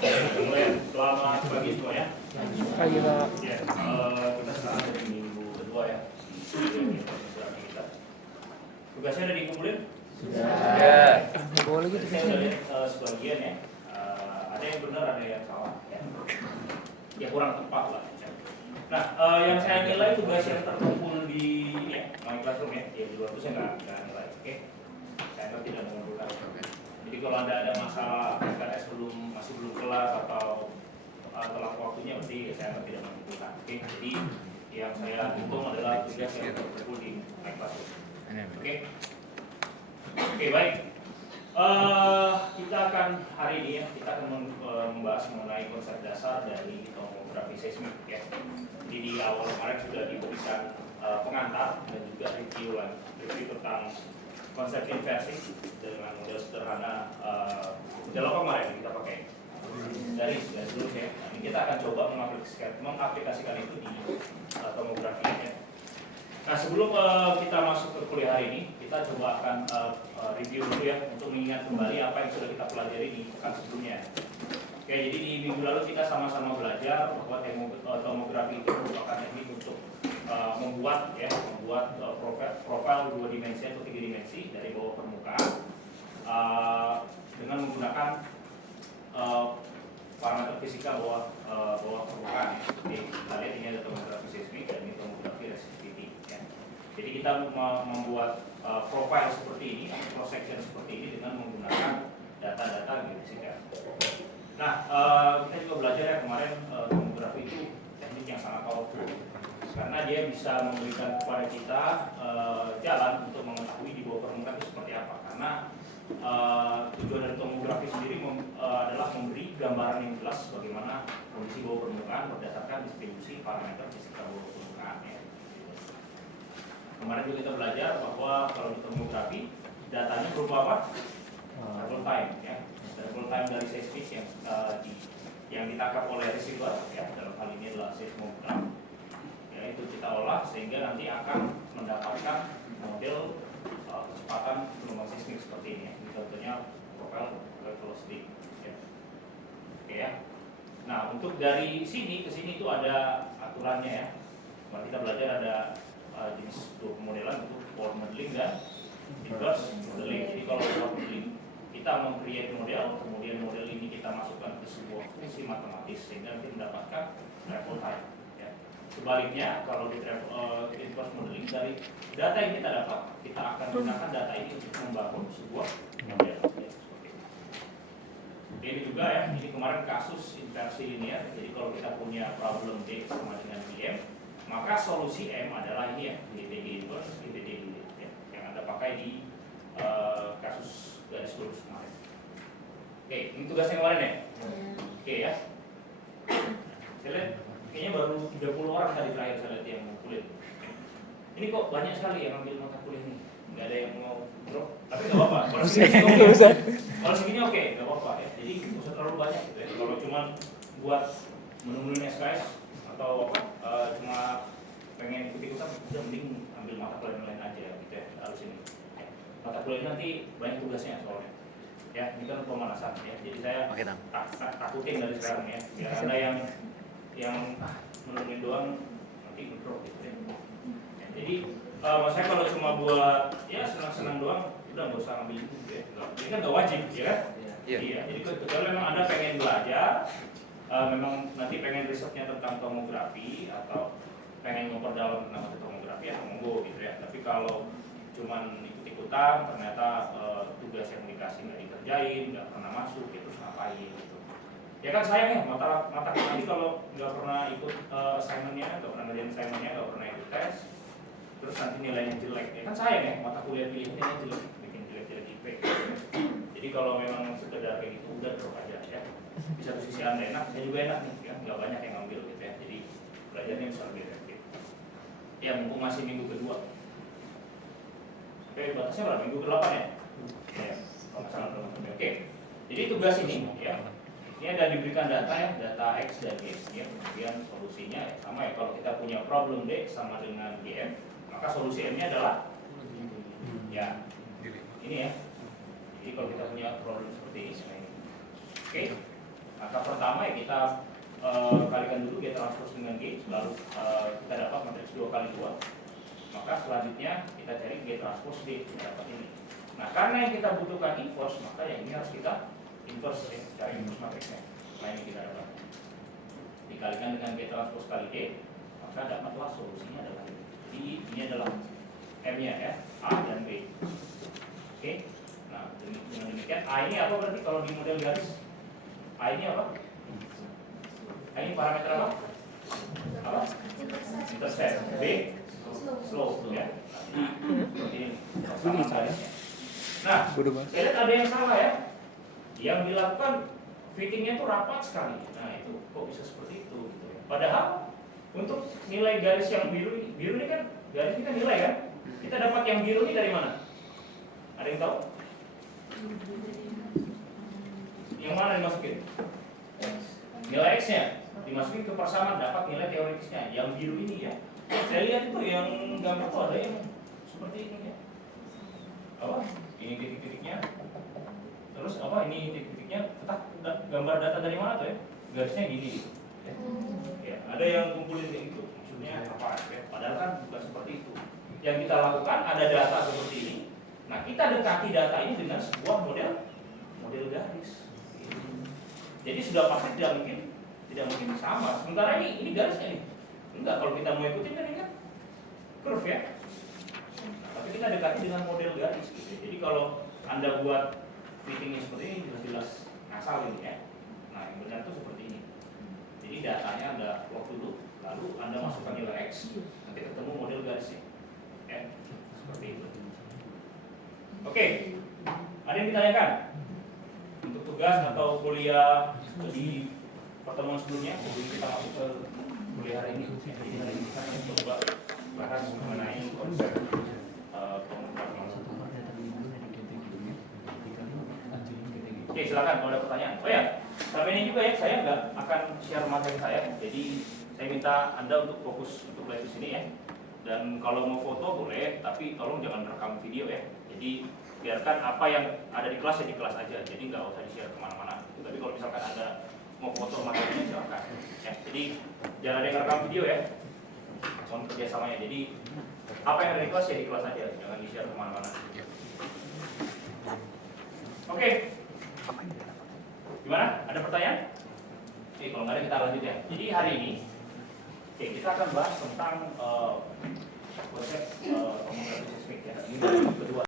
Selamat pagi semuanya. Pagi Pak. Ya, kita sekarang ada di minggu kedua ya. Di kita. Tugasnya udah dikumpulin? Sudah. Boleh gitu Saya udah lihat sebagian ya. Ada yang benar, ada yang salah. Ya kurang tepat lah. Nah, yang saya nilai tugas yang terkumpul di ini ya, classroom ya. Ya di luar itu saya nggak nilai. Oke. Saya tidak mengumpulkan. Jadi kalau ada masalah PKS masih belum kelas atau telah waktunya berarti saya tidak menentukan. Oke, jadi yang saya hitung adalah tugas yang terkumpul di kelas. Oke, baik. Kita akan hari ini ya kita akan membahas mengenai konsep dasar dari tomografi seismik ya. Jadi di awal kemarin sudah diberikan pengantar dan juga review tentang konsep inversi dengan model sederhana model apa kemarin yang kita pakai dari dulu ya. Nah, ini kita akan coba mengaplikasikan itu di tomografi ya. Nah sebelum kita masuk ke kuliah hari ini, kita coba akan review dulu ya untuk mengingat kembali apa yang sudah kita pelajari di pekan sebelumnya. Oke, jadi di minggu lalu kita sama-sama belajar bahwa tomografi itu merupakan teknik untuk membuat profil 2 dimensi atau 3 dimensi dari bawah permukaan dengan menggunakan parameter fisika bawah permukaan ya. Jadi kita lihat ini ada tomografi seismik dan ini tomografi resistivity ya. Jadi kita membuat profil seperti ini, cross section seperti ini dengan menggunakan data-data geofisika. Nah, kita juga belajar ya kemarin tomografi itu teknik yang sangat powerful karena dia bisa memberikan kepada kita jalan untuk mengetahui di bawah permukaan itu seperti apa. Karena tujuan dari tomografi sendiri adalah memberi gambaran yang jelas bagaimana kondisi bawah permukaan berdasarkan distribusi parameter fisika bawah permukaan ya. Kemarin juga kita belajar bahwa kalau di tomografi datanya berupa apa? Travel time ya. Travel time dari seismik yang ditangkap oleh receiver ya, dalam hal ini adalah seismogram. Ya, itu kita olah sehingga nanti akan mendapatkan model kecepatan gelombang seismik seperti ini ya. Ini contohnya profil velocity ya. Oke ya. Nah, untuk dari sini ke sini itu ada aturannya ya. Kemarin kita belajar ada jenis 2 pemodelan untuk forward modeling dan reverse modeling. Jadi kalau forward modeling kita meng-create model, kemudian model ini kita masukkan ke sebuah fungsi matematis sehingga nanti mendapatkan travel time ya. Sebaliknya kalau di reverse modeling dari data yang kita dapat, kita akan gunakan data ini untuk membangun sebuah model ya, seperti itu. Ini juga ya, ini kemarin kasus inversi linear. Jadi kalau kita punya problem D sama dengan BM, maka solusi M adalah ini ya, DTD inverse, DTD ya, yang Anda pakai di kasus garis lurus kemarin. Oke, ini tugasnya kemarin ya? Oke ya. Saya lihat kayaknya baru 30 orang tadi terakhir saya lihat yang mau kuliah. Ini kok banyak sekali yang ambil mata kuliah ini. Nggak ada yang mau drop, tapi nggak apa-apa. Kalau segini oke, nggak apa-apa ya. Jadi nggak usah terlalu banyak gitu ya. Kalau cuma buat menungguin SKS atau cuma pengen ikut-ikutan, udah mending ambil mata kuliah lain aja gitu ya, harus ini. Mata kuliah nanti banyak tugasnya soalnya. Ya, ini kan pemanasan ya. Jadi saya takutin dari sekarang ya. Biar ada yang menungguin doang nanti ngedrop gitu ya. Jadi maksudnya kalau cuma buat ya senang-senang doang, udah nggak usah ambil itu gitu ya. Ini kan nggak wajib ya kan? Iya. Jadi kecuali memang Anda pengen belajar, memang nanti pengen risetnya tentang tomografi atau pengen memperdalam tentang tomografi ya monggo gitu ya. Tapi kalau cuman ikut-ikutan ternyata tugas yang dikasih nggak dikerjain, nggak pernah masuk, ya terus ngapain gitu. Ya kan sayang ya, mata nanti kalau nggak pernah ikut assignment-nya, nggak pernah ngerjain assignment-nya, nggak pernah ikut tes, terus nanti nilainya jelek. Ya kan sayang ya, mata kuliah pilihannya jelek, bikin jelek-jelek IP. Jadi kalau memang sekedar kayak gitu udah drop aja ya. Di satu sisi Anda enak, saya juga enak nih, ya nggak banyak yang ngambil gitu ya. Jadi belajarnya bisa lebih efektif. Ya mumpung masih minggu kedua. Sampai batasnya berapa? Minggu ke-8 ya? Ya, kalau nggak salah belum. Oke. Jadi tugas ini ya. Ini ada diberikan data ya, data X dan Y ya. Kemudian solusinya ya sama ya, kalau kita punya problem D sama dengan GM, maka solusi M-nya adalah ya ini ya. Jadi kalau kita punya problem seperti ini, oke. Maka kita kalikan dulu G transpose dengan G, lalu kita dapat matriks 2 kali 2. Maka selanjutnya kita cari G transpose D, kita dapat ini. Nah, karena yang kita butuhkan inverse, maka yang ini harus kita inverse ya, cari inverse matriksnya. Nah, ini kita dapat. Dikalikan dengan G transpose kali D, maka dapatlah solusinya adalah ini. Jadi ini adalah M-nya ya, A dan B. Oke. Nah, dengan demikian A ini apa berarti kalau di model garis? A ini apa? A ini parameter apa? Apa? Intercept. B slope ya. Seperti ini. Garisnya. Nah, saya lihat ada yang salah ya. Yang dilakukan fittingnya itu rapat sekali. Nah, itu kok bisa seperti itu gitu ya. Padahal untuk nilai garis yang biru ini kan garis ini kan nilai kan? Kita dapat yang biru ini dari mana? Ada yang tahu? Yang mana dimasukin? Nilai X-nya dimasukin ke persamaan, dapat nilai teoritisnya. Yang biru ini ya. Saya lihat itu yang gambar itu ada yang seperti ini ya. Apa? Ini titik-titiknya. Terus apa? Ini titik-titiknya. Gambar data dari mana tuh ya? Garisnya gini. Ya, ada yang kumpulin kayak gitu. Maksudnya apa? Ya, padahal kan bukan seperti itu. Yang kita lakukan ada data seperti ini. Nah, kita dekati data ini dengan sebuah model garis. Jadi sudah pasti tidak mungkin sama. Sementara ini garisnya nih. Enggak, kalau kita mau ikutin kan ini kan curve ya. Nah, tapi kita dekati dengan model garis gitu. Jadi kalau Anda buat fittingnya seperti ini jelas-jelas ngasal ini ya. Nah, yang benar itu seperti ini. Jadi datanya Anda plot dulu, lalu Anda masukkan nilai X, nanti ketemu model garisnya. Ya, seperti itu. Oke, ada yang ditanyakan? Untuk tugas atau kuliah di pertemuan sebelumnya, sebelum kita masuk ke kuliah hari ini. Jadi hari ini kita akan coba bahas mengenai konsep pengungkapan. Oke, silakan kalau ada pertanyaan. Oh ya, sampai ini juga ya, saya nggak akan share materi saya. Jadi saya minta Anda untuk fokus untuk live di sini ya. Dan kalau mau foto boleh, tapi tolong jangan rekam video ya. Jadi biarkan apa yang ada di kelas ya di kelas aja. Jadi nggak usah di-share kemana-mana. Tapi kalau misalkan Anda mau foto materinya silakan. Ya, jadi jangan ada yang rekam video ya. Mohon kerjasamanya. Jadi apa yang ada di kelas ya di kelas aja, jangan di-share kemana-mana. Oke. Gimana? Ada pertanyaan? Oke, kalau nggak ada kita lanjut ya. Jadi hari ini kita akan bahas tentang konsep homografi seismik ya. Ini kedua.